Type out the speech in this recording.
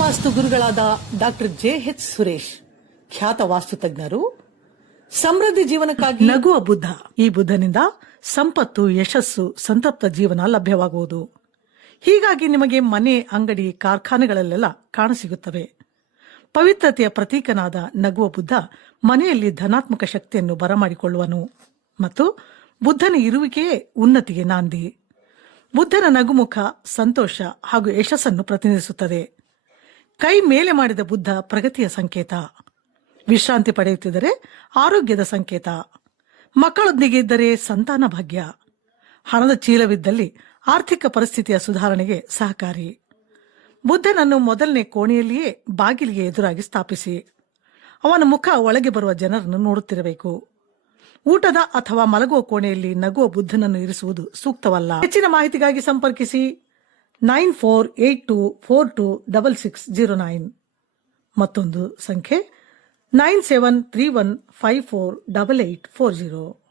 ವಾಸ್ತು ಗುರುಗಳಾದ doctor JH Suresh ಖ್ಯಾತ ವಾಸ್ತು ತಜ್ಞರು. ಸಮೃದ್ಧಿ ಜೀವನಕ್ಕಾಗಿ ನಗುವ ಬುದ್ಧ. ಈ ಬುದ್ಧನಿಂದ ಸಂಪತ್ತು, ಯಶಸ್ಸು, ಸಂತೃಪ್ತ ಜೀವನ ಲಭ್ಯವಾಗುವುದು. ಹೀಗಾಗಿ ನಿಮಗೆ ಮನೆ, ಅಂಗಡಿ, ಕಾರ್ಖಾನೆಗಳಲ್ಲೆಲ್ಲ ಕಾಣಸಿಗುತ್ತವೆ. ಪವಿತ್ರತೆಯ ಪ್ರತೀಕನಾದ ನಗುವ ಬುದ್ಧ ಮನೆಯಲ್ಲಿ ಧನಾತ್ಮಕ ಶಕ್ತಿಯನ್ನು ಬರಮಾಡಿಕೊಳ್ಳುವನು ಮತ್ತು ಬುದ್ಧನ ಇರುವಿಕೆಯೇ ಉನ್ನತಿಗೆ ನಾಂದಿ. ಬುದ್ಧನ ನಗುಮುಖ ಸಂತೋಷ ಹಾಗೂ ಯಶಸ್ಸನ್ನು ಪ್ರತಿನಿಧಿಸುತ್ತದೆ. ಕೈ ಮೇಲೆ ಮಾಡಿದ ಬುದ್ಧ ಪ್ರಗತಿಯ ಸಂಕೇತ. ವಿಶ್ರಾಂತಿ ಪಡೆಯುತ್ತಿದ್ದರೆ ಆರೋಗ್ಯದ ಸಂಕೇತ. ಮಕ್ಕಳೊಂದಿಗೆ ಇದ್ದರೆ ಸಂತಾನ ಭಾಗ್ಯ. ಹಣದ ಚೀಲವಿದ್ದಲ್ಲಿ ಆರ್ಥಿಕ ಪರಿಸ್ಥಿತಿಯ ಸುಧಾರಣೆಗೆ ಸಹಕಾರಿ. ಬುದ್ಧನನ್ನು ಮೊದಲನೇ ಕೋಣೆಯಲ್ಲಿಯೇ ಬಾಗಿಲಿಗೆ ಎದುರಾಗಿ ಸ್ಥಾಪಿಸಿ. ಅವನ ಮುಖ ಒಳಗೆ ಬರುವ ಜನರನ್ನು ನೋಡುತ್ತಿರಬೇಕು. ಊಟದ ಅಥವಾ ಮಲಗುವ ಕೋಣೆಯಲ್ಲಿ ನಗುವ ಬುದ್ಧನನ್ನು ಇರಿಸುವುದು ಸೂಕ್ತವಲ್ಲ. ಹೆಚ್ಚಿನ ಮಾಹಿತಿಗಾಗಿ ಸಂಪರ್ಕಿಸಿ 9482426609. ಮತ್ತೊಂದು ಸಂಖ್ಯೆ 9731548840.